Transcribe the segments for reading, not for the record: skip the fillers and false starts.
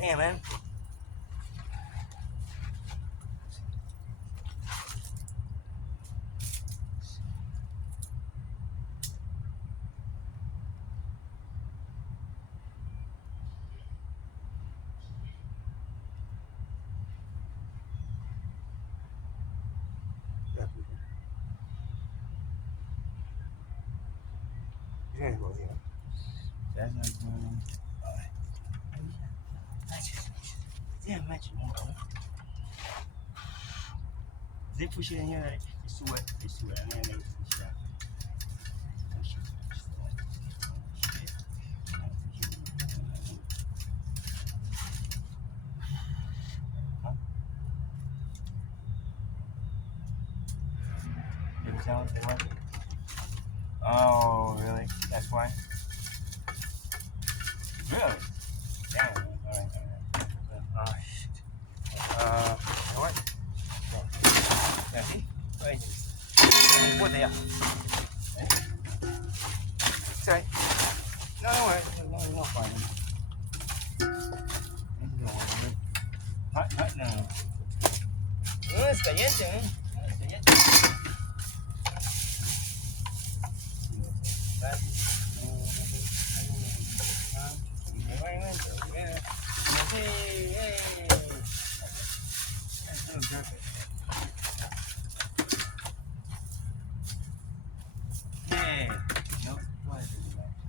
Damn, man. Damn, imagine. They push it in here, it's too wet. It's too wet. I mean, oh, really? That's why? Really? Damn. Alright. Shit. You know what? Yeah, see? Right. What the hell? Sorry. No, don't worry. No, fine. Hot, no. No, es caliente, ¿eh? No, es caliente.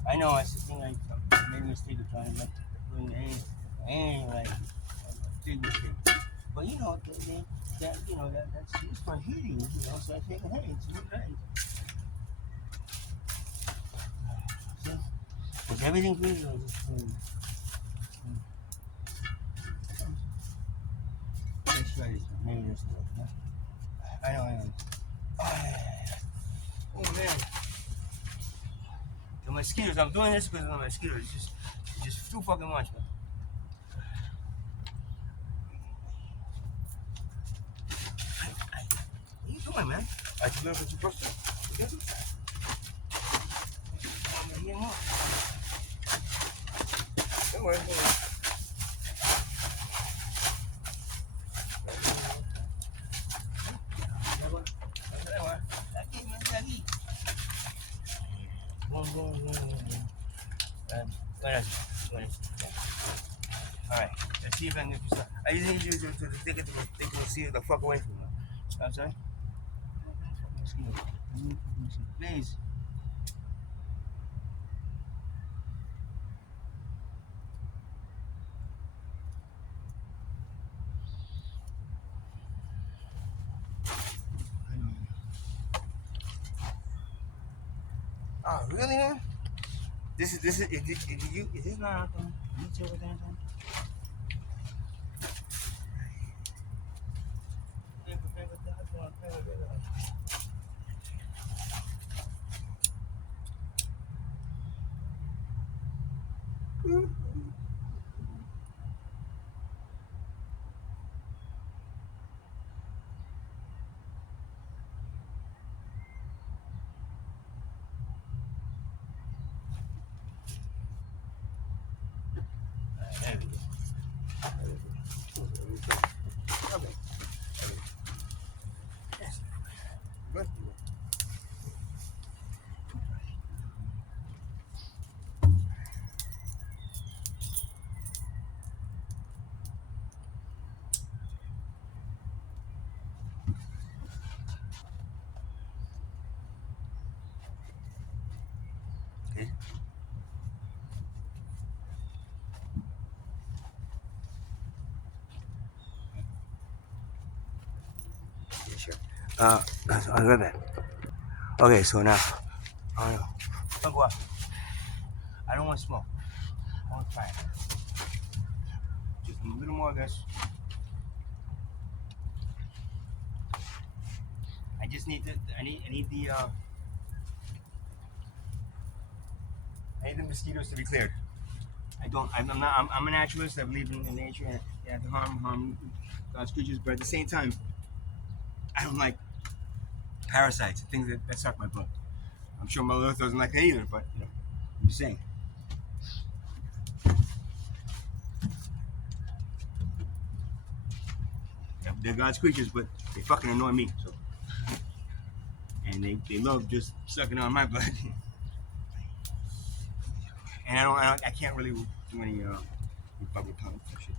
I know, I think I made a mistake of trying to doing the ain't like a big mistake. But you know, that's used for heating, so I think, hey, it's not right. So, was everything good? Let's try this one. Maybe this one. I know. Oh man. The mosquitoes, I'm doing this because of the mosquitoes. It's just too fucking much, man. What are you doing, man? I can learn what you brushed up. Get it? Don't worry, Alright, let's see if I can get you some. I just need you to take it to see the fuck away from me. I'm sorry? Please. Oh, really, man? Is this not you with anything? Okay. Yeah, sure. I'll go back. Okay, so now, I'll go out. I don't want to smoke. I want to try it. Just a little more of this. I just need I need the mosquitoes to be cleared. I'm a naturalist. I believe in nature and you have to harm God's creatures, but at the same time, I don't like parasites, things that suck my blood. I'm sure Mother Earth doesn't like that either, but I'm just saying. they're God's creatures, but they fucking annoy me. So, and they love just sucking on my blood. And I can't really do any public comments and shit.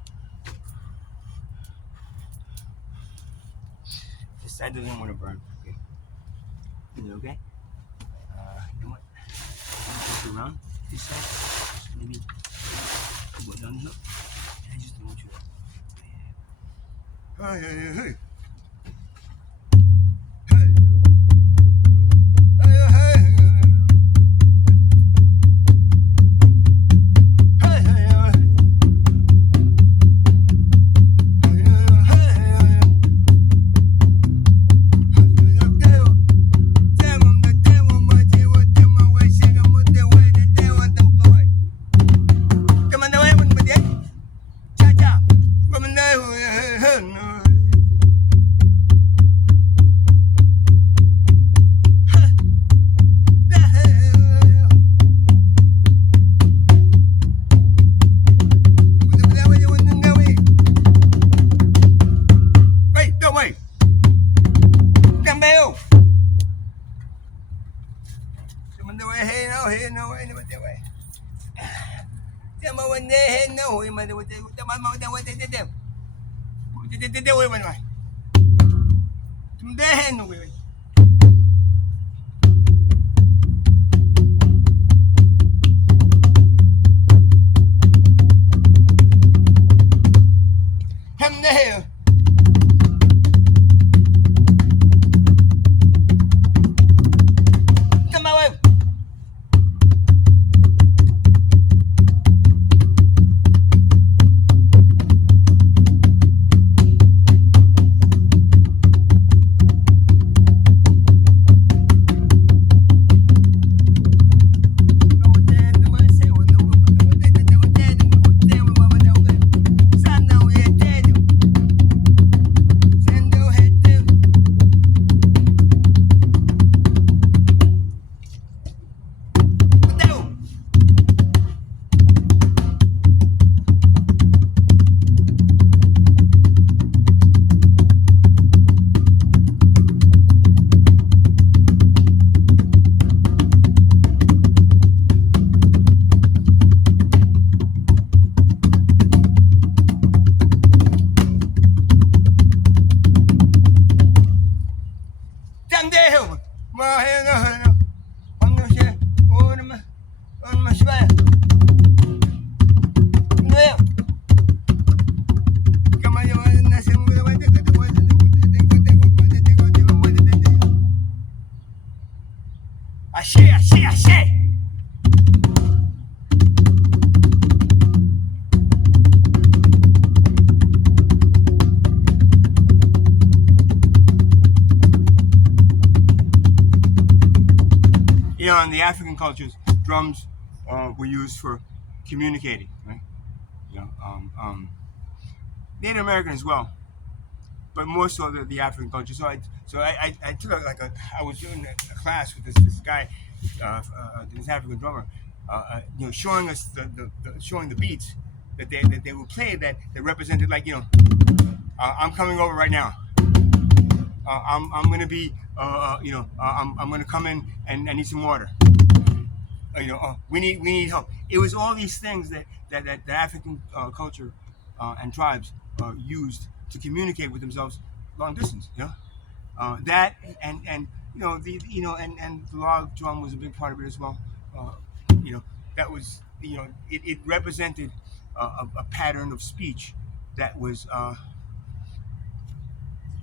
This side doesn't want to burn. Okay. Is it okay? You know what? Just around this side. Maybe go down here. I just don't want you to. Hey. In the African cultures, drums were used for communicating, right? Native American as well, but more so the African culture. So I took I was doing a class with this guy, this African drummer, showing us showing the beats that they would play that represented I'm coming over right now. I'm gonna be I'm gonna come in and I need some water. We need help. It was all these things that the African culture and tribes used to communicate with themselves long distance. That and the log drum was a big part of it as well. That was it represented a pattern of speech that was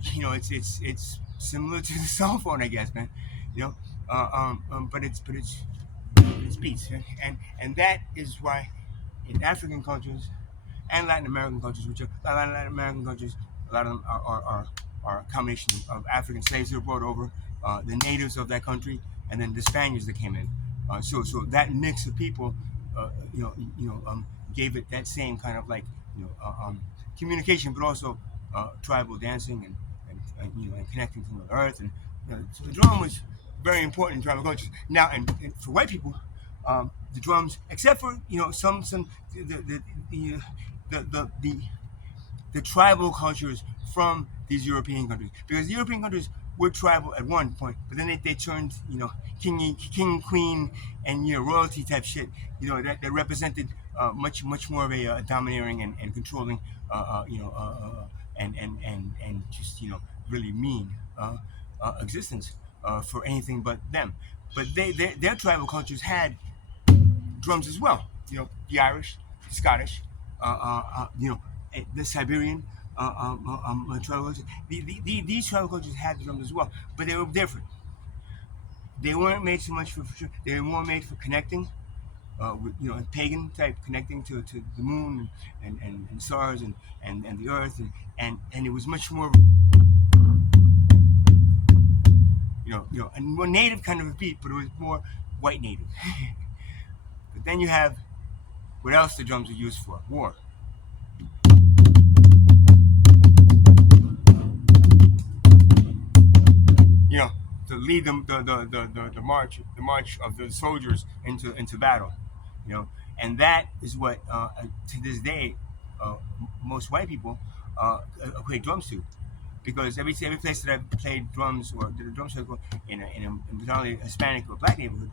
it's similar to the cell phone, I guess, man. But it's beats, and that is why in African cultures and Latin American cultures, Latin American cultures, a lot of them are a combination of African slaves that were brought over, the natives of that country, and then the Spaniards that came in. So that mix of people, gave it that same kind of communication, but also tribal dancing and connecting to the earth, and so the drum was very important in tribal cultures. Now, and for white people, the drums, except for some the tribal cultures from these European countries, because the European countries were tribal at one point, but then they turned, king, queen, and royalty type shit, that represented much more of a domineering and controlling, and just really mean existence for anything but them. But their tribal cultures had drums as well. The Irish, the Scottish, the Siberian tribal culture. These tribal cultures had drums as well, but they were different. They weren't made so much for sure. They were more made for connecting, with, pagan type connecting to the moon and stars and the earth and it was much more, a more native kind of a beat, but it was more white native. But then you have what else the drums are used for? War. you know, to lead them the march of the soldiers into battle. You know, and that is what to this day uh, most white people equate drums to, because every place that I've played drums or did a drum circle in predominantly Hispanic or Black neighborhood,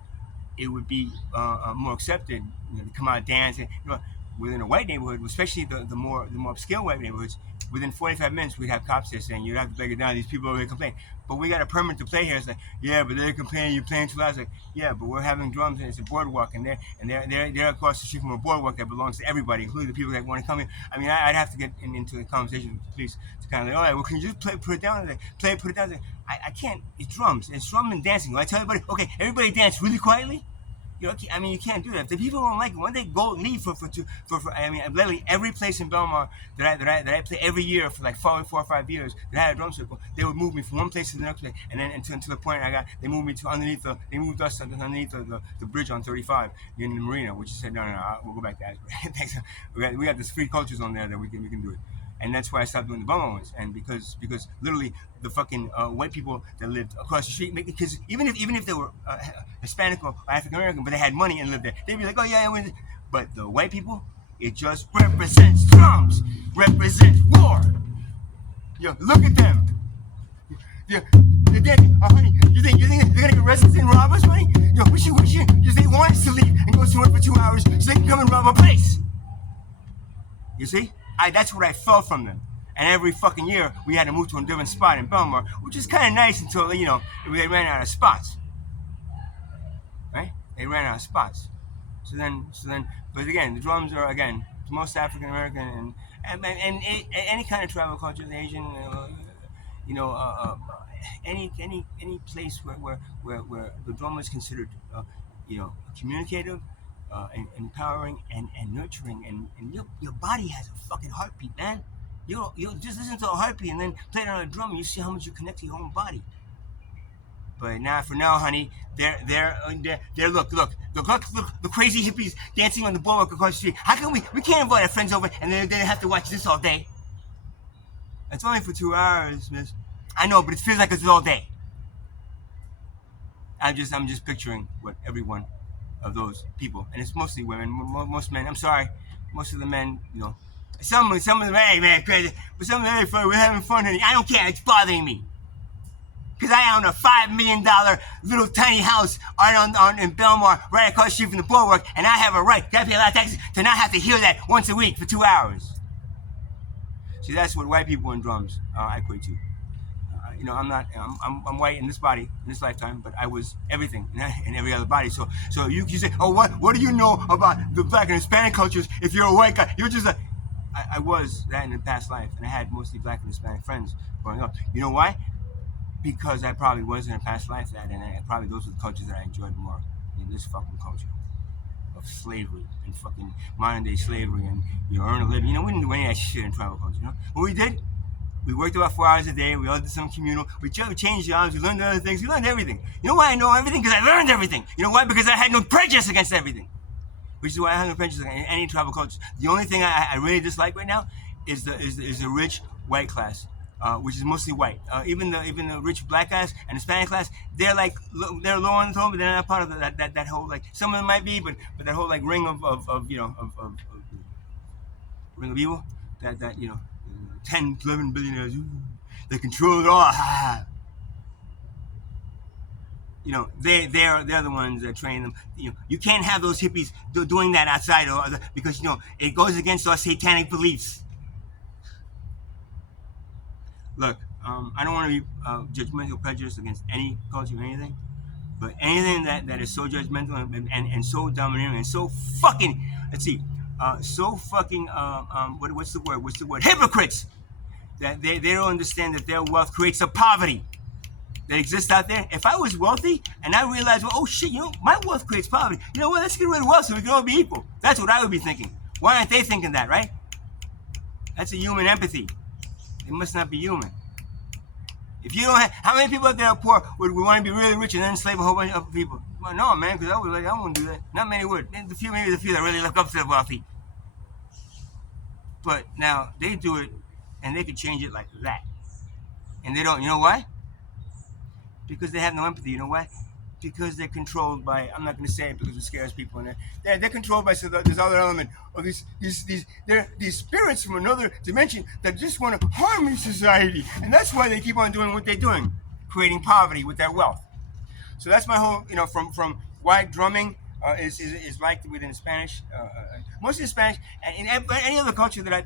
it would be more accepted, to come out and dance. Within a white neighborhood, especially the more upscale white neighborhoods, within 45 minutes we'd have cops there saying you'd have to break it down. These people over here complain, but we got a permit to play here. It's like, yeah, but they're complaining you're playing too loud. It's like, yeah, but we're having drums and it's a boardwalk, and they're across the street from a boardwalk that belongs to everybody, including the people that want to come in. I mean, I'd have to get into a conversation with the police to kind of like, all right, well, can you just put it down? Put it down. I can't. It's drums. It's drum and dancing. When I tell everybody, okay, everybody dance really quietly. I mean, you can't do that. If the people don't like it, when they leave for I mean, literally every place in Belmar that I play every year for like 4 or 5 years that I had a drum circle, they would move me from one place to the next place, and then until the point they moved me to they moved us underneath the bridge on 35 in the marina, which said, no, we'll go back to Asbury. Thanks. We got this free cultures on there that we can do it. And that's why I stopped doing the Belmar ones, and because literally the fucking white people that lived across the street, because even if they were Hispanic or African American, but they had money and lived there, they'd be like, oh yeah, but the white people, it just represents drums, represents war. Look at them. They're dancing. Oh, honey, you think they're gonna get arrested and rob us, honey? We should. They want us to leave and go somewhere for 2 hours so they can come and rob our place. You see? That's what I felt from them. And every fucking year, we had to move to a different spot in Belmar, which is kind of nice until, they ran out of spots. Right? They ran out of spots. So then, but again, the drums are, most African American and any kind of tribal culture, the Asian, any place where the drum is considered, communicative, empowering and nurturing, and your body has a fucking heartbeat, man. You just listen to a heartbeat and then play it on a drum, and you see how much you connect to your own body. But for now, honey, they're look the crazy hippies dancing on the boardwalk across the street. How can we can't invite our friends over and they have to watch this all day? It's only for 2 hours, miss. I know, but it feels like it's all day. I'm just picturing what everyone of those people, and it's mostly women, most men. I'm sorry, most of the men, some of them, hey man, crazy, but some of them, hey, fun, we're having fun, honey. I don't care, it's bothering me, because I own a $5 million little tiny house in Belmar, right across the street from the boardwalk, and I have a right to pay a lot of taxes to not have to hear that once a week for 2 hours. See, that's what white people and drums I equate to. I'm white in this body, in this lifetime, but I was everything in every other body. So you say, oh, what do you know about the Black and Hispanic cultures if you're a white guy? You're just I was that in a past life, and I had mostly Black and Hispanic friends growing up. You know why? Because I probably was in a past life that, and probably those were the cultures that I enjoyed more in this fucking culture of slavery and fucking modern day slavery and earn a living. We didn't do any of that shit in tribal culture. What we did? We worked about 4 hours a day. We all did some communal. We changed jobs. We learned other things. We learned everything. You know why I know everything? Because I learned everything. You know why? Because I had no prejudice against everything. Which is why I have no prejudice against any tribal culture. The only thing I really dislike right now is the rich white class, which is mostly white. Even the rich Black class and Hispanic class, they're low on the throne, but they're not part of that whole, like, some of them might be, but that whole, like, ring of ring of evil, that 10, 11 billionaires. They control it all. You know, they're the ones that train them. You know, you can't have those hippies doing that outside, because you know it goes against our satanic beliefs. Look, I don't want to be judgmental, prejudiced against any culture or anything, but anything that is so judgmental and so domineering and so fucking, let's see, so fucking what's the word? What's the word? Hypocrites, that they don't understand that their wealth creates a poverty that exists out there. If I was wealthy and I realized, well, oh shit, you know, my wealth creates poverty. You know what? Let's get rid of wealth so we can all be equal. That's what I would be thinking. Why aren't they thinking that, right? That's a human empathy. It must not be human. If you don't have, how many people out there are poor would want to be really rich and then enslave a whole bunch of people? Well, no, man, because I wouldn't do that. Not many would. Maybe the few that really look up to the wealthy. But now they do it, and they could change it like that, and they don't. You know why? Because they have no empathy. You know why? Because they're controlled by, I'm not going to say it because it scares people, and they're controlled by this other element of these spirits from another dimension that just want to harm society, and that's why they keep on doing what they're doing, creating poverty with their wealth. So that's my whole, you know, from why drumming is liked within Spanish, mostly in Spanish, and in any other culture that I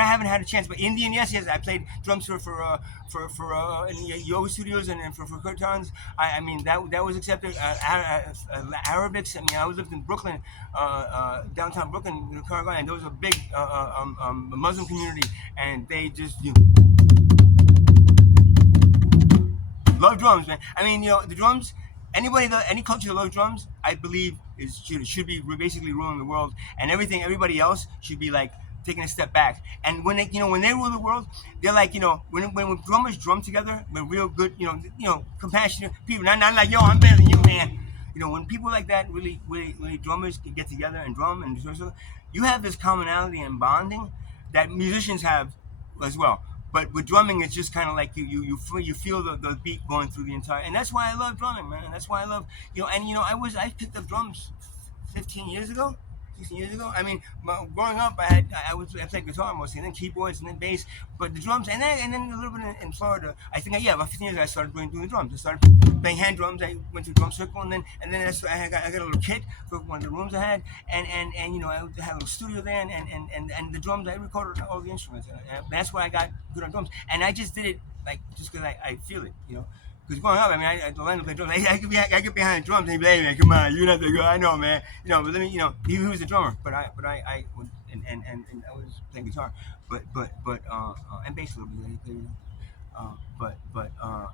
haven't had a chance. But Indian, yes, I played drums for in yoga studios and for kirtans. I mean that was accepted. Arabics. I mean, I was lived in Brooklyn, downtown Brooklyn, and there was a big Muslim community, and they just love drums, man. I mean, you know, the drums. Any culture that loves drums, I believe should be basically ruling the world, and everybody else should be like taking a step back. And when they rule the world, they're like, you know, when drummers drum together, when real good, compassionate people, not like, yo, I'm better than you, man. You know, when people like that really drummers can get together and drum, and you have this commonality and bonding that musicians have as well. But with drumming, it's just kind of like you feel the beat going through the entire, and that's why I love drumming, man. And that's why I love, I picked up drums 15 years ago. 16 years ago. I mean, growing up, I played guitar mostly, and then keyboards, and then bass. But the drums, and then a little bit in Florida. I think, about 15 years ago, I started doing the drums. I started playing hand drums. I went to drum circle, and then I got a little kit for one of the rooms I had, and I had a little studio there, and the drums. I recorded all the instruments. That's why I got good on drums, and I just did it just because I feel it, Because growing up, I mean, I learned to play drums. I get behind the drums and be like, hey, man, come on, you're not the guy. I know, man. But let me, he was the drummer, but I was playing guitar, but and bass a little bit.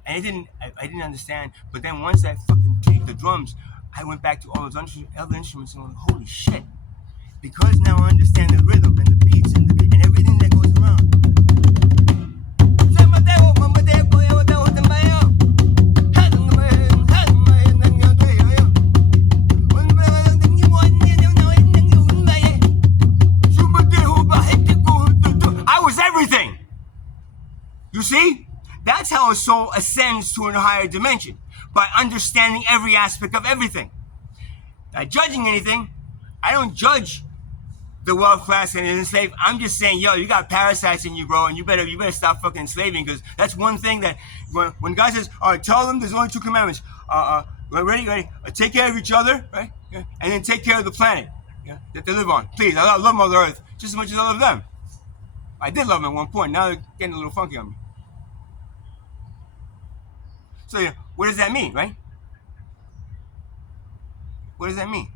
And I didn't understand. But then once I fucking take the drums, I went back to all those other instruments and went, holy shit! Because now I understand the rhythm and the beats and everything that goes around. Everything. You see? That's how a soul ascends to a higher dimension, by understanding every aspect of everything. Not judging anything. I don't judge the wealth class and enslaved. I'm just saying, yo, you got parasites in you, bro, and you better stop fucking enslaving, because that's one thing that when God says, all right, tell them there's only 2 commandments. Ready? Take care of each other, right? Yeah. And then take care of the planet, that they live on. Please, I love Mother Earth just as much as I love them. I did love them at one point. Now they're getting a little funky on me. So what does that mean, right? What does that mean?